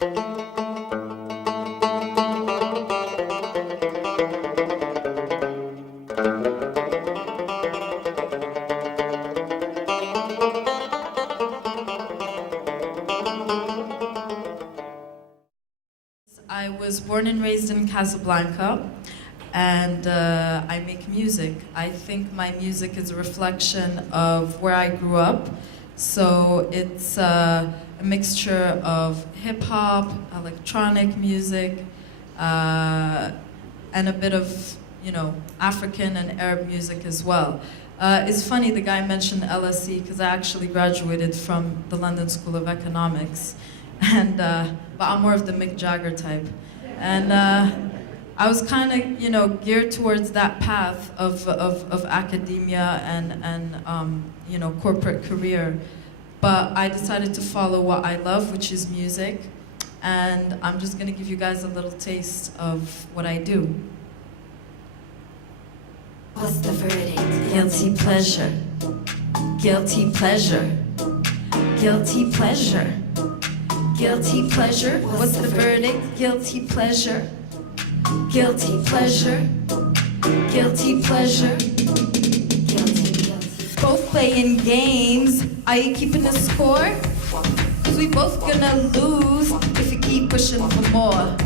I was born and raised in Casablanca, and I make music. I think my music is a reflection of where I grew up. So it's a mixture of hip-hop, electronic music, and a bit of, you know, African and Arab music as well. It's funny the guy mentioned LSE because I actually graduated from the London School of Economics, and but I'm more of the Mick Jagger type, and I was kind of, you know, geared towards that path of academia and you know, corporate career, but I decided to follow what I love, which is music, and I'm just gonna give you guys a little taste of what I do. What's the verdict? Guilty pleasure. Guilty pleasure. Guilty pleasure. Guilty pleasure. What's the verdict? Guilty pleasure. Guilty pleasure. Guilty pleasure. Guilty. Both playing games. Are you keeping the score? 'Cause we both gonna lose if you keep pushing for more.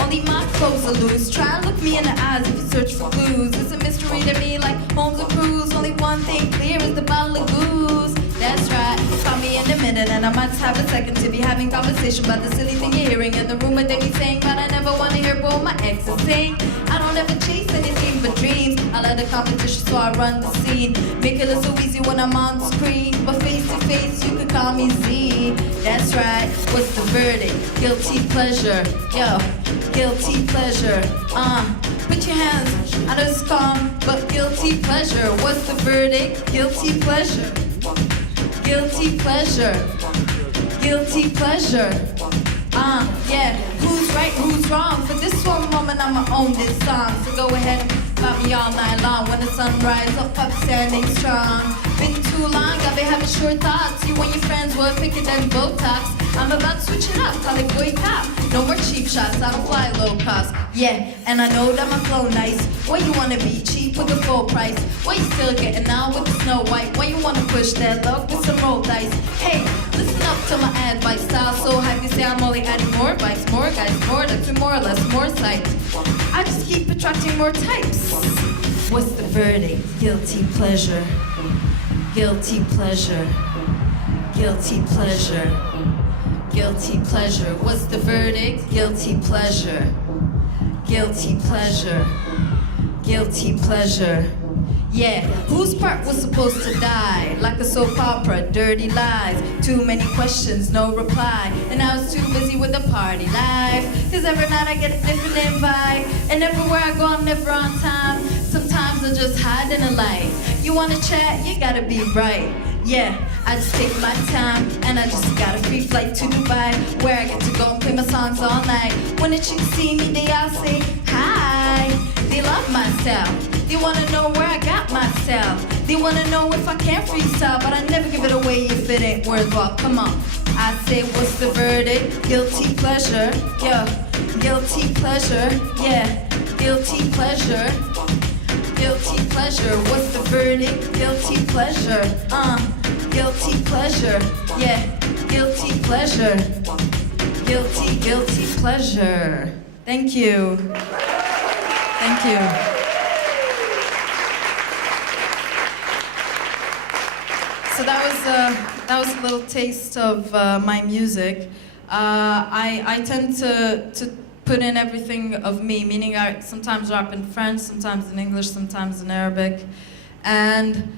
Only my clothes are loose. Try and look me in the eyes if you search for clues. It's a mystery to me like Holmes and Cruz. Only one thing clear is the bottle of booze. That's right, call me in a minute and I might just have a second to be having conversation about the silly thing you're hearing and the rumor they be saying, but I never want to hear what my exes sing. I don't ever chase anything but dreams. I let the competition so I run the scene. Make it look so easy when I'm on the screen, but face to face you can call me Z. That's right, what's the verdict? Guilty pleasure, yo, guilty pleasure. Put your hands, I know it's calm, but guilty pleasure. What's the verdict? Guilty pleasure. Guilty pleasure. Guilty pleasure. Yeah, who's right, who's wrong? For this one moment I'ma own this song. So go ahead and pop me all night long. When the sun rises up, I'm standing strong. Been too long, I've been having short thoughts. You and your friends were picking them Botox. I'm about to switch it up, call it boycott. No more cheap shots, I don't fly low cost. Yeah, and I know that my flow nice. Why you wanna be cheap with the full price? Why you still getting on with the Snow White? Why you wanna push that luck with some roll dice? Hey, listen up to my advice. Style so hype, you say I'm only adding more bikes, more guys, more to more or less, more sight. I just keep attracting more types. What's the verdict? Guilty pleasure. Guilty pleasure. Guilty pleasure. Guilty pleasure. What's the verdict? Guilty pleasure. Guilty pleasure. Guilty pleasure. Yeah, whose part was supposed to die? Like a soap opera, dirty lies. Too many questions, no reply. And I was too busy with the party life. 'Cause every night I get a different invite. And everywhere I go I'm never on time. Sometimes I just hide in the light. You wanna chat? You gotta be right. Yeah, I just take my time, and I just got a free flight to Dubai, where I get to go and play my songs all night. When the chicks see me, they all say hi. They love my style. They wanna know where I got myself. They wanna know if I can freestyle, but I never give it away if it ain't worthwhile. Come on, I say, what's the verdict? Guilty pleasure, yeah. Guilty pleasure, yeah. Guilty pleasure. Guilty pleasure, what's the verdict? Guilty pleasure, guilty pleasure, yeah, guilty pleasure, guilty pleasure. Thank you. Thank you. So that was a little taste of my music. I tend to put in everything of me, meaning I sometimes rap in French, sometimes in English, sometimes in Arabic. And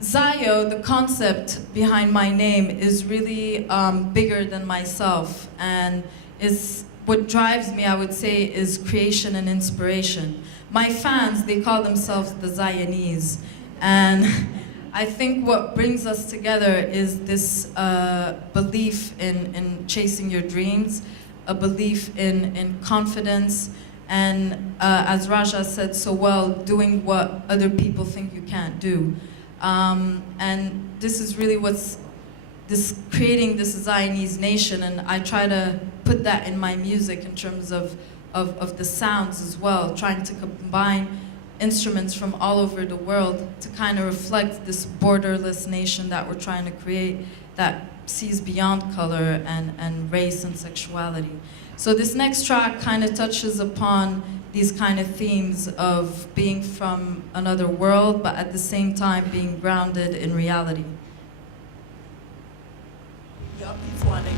ZAIIO, the concept behind my name, is really bigger than myself, and is what drives me, I would say, is creation and inspiration. My fans, they call themselves the Zionese, and I think what brings us together is this belief in chasing your dreams, a belief in confidence, and as Raja said so well, doing what other people think you can't do. And this is really what's creating this Zionese nation, and I try to put that in my music in terms of the sounds as well, trying to combine instruments from all over the world to kind of reflect this borderless nation that we're trying to create that sees beyond color and race and sexuality. So this next track kind of touches upon these kind of themes of being from another world, but at the same time being grounded in reality.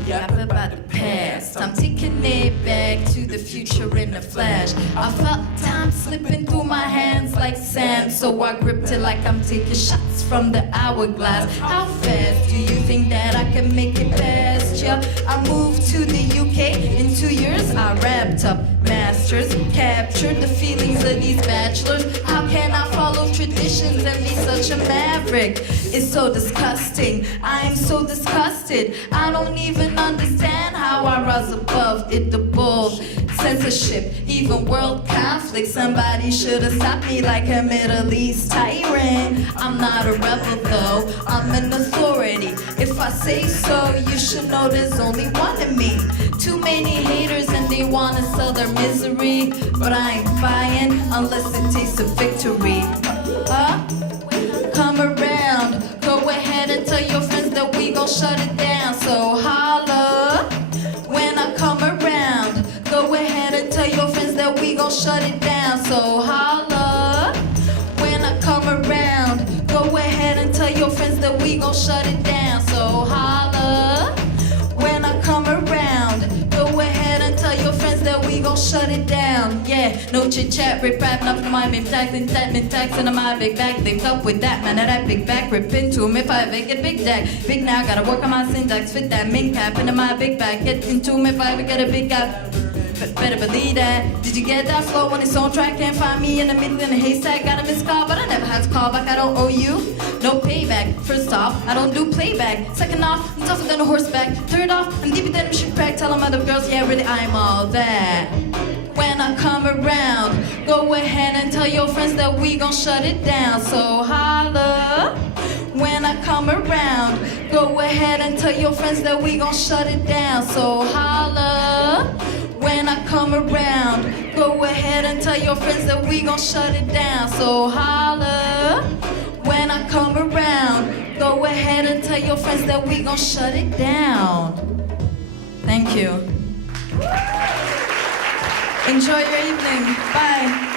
Yap about the past, I'm taking it back to the future in a flash. I felt time slipping through my hands like sand, so I gripped it like I'm taking shots from the hourglass. How fast do you think that I can make it past ya? I moved to the UK in 2 years, I wrapped up masters, captured the feelings of these bachelors. How can I follow traditions and be such a maverick? It's so disgusting, I'm so disgusted. I don't even understand how I rise above it, the bull. Censorship, even world conflict. Somebody should have stopped me like a Middle East tyrant. I'm not a rebel though, I'm an authority. If I say so, you should know there's only one of me. Too many haters and they wanna sell their misery, but I ain't buying unless it tastes of victory. Come around, go ahead and tell your friends that we gon' shut it down. So holla when I come around. Go ahead and tell your friends that we gon' shut it down. So holla when I come around. Go ahead and tell your friends that we gon' shut it down. So holla when I come around. Go ahead and tell your friends that we gon' shut it down. Yeah, no chit chat, rip rap, nothing mind me taxing, taxing on my big back. They fuck with that, man, that big back, rip into him if I ever get big jack. Big now, gotta work on my syntax, fit that min cap into my big bag. Get into him if I ever get a big gap. But better believe that. Did you get that flow on its own track? Can't find me in the middle in a haystack. Got a missed call, but I never had to call back. I don't owe you no payback. First off, I don't do playback. Second off, I'm tougher than a horseback. Third off, I'm deeper than a shipwreck. Tell them other girls, yeah, really, I'm all that. When I come around, go ahead and tell your friends that we gon' shut it down. So holla when I come around. Go ahead and tell your friends that we gon' shut it down. So holla when I come around. Go ahead and tell your friends that we gon' shut it down. So holla when I come around. Go ahead and tell your friends that we gon' shut it down. Thank you. Enjoy your evening. Bye.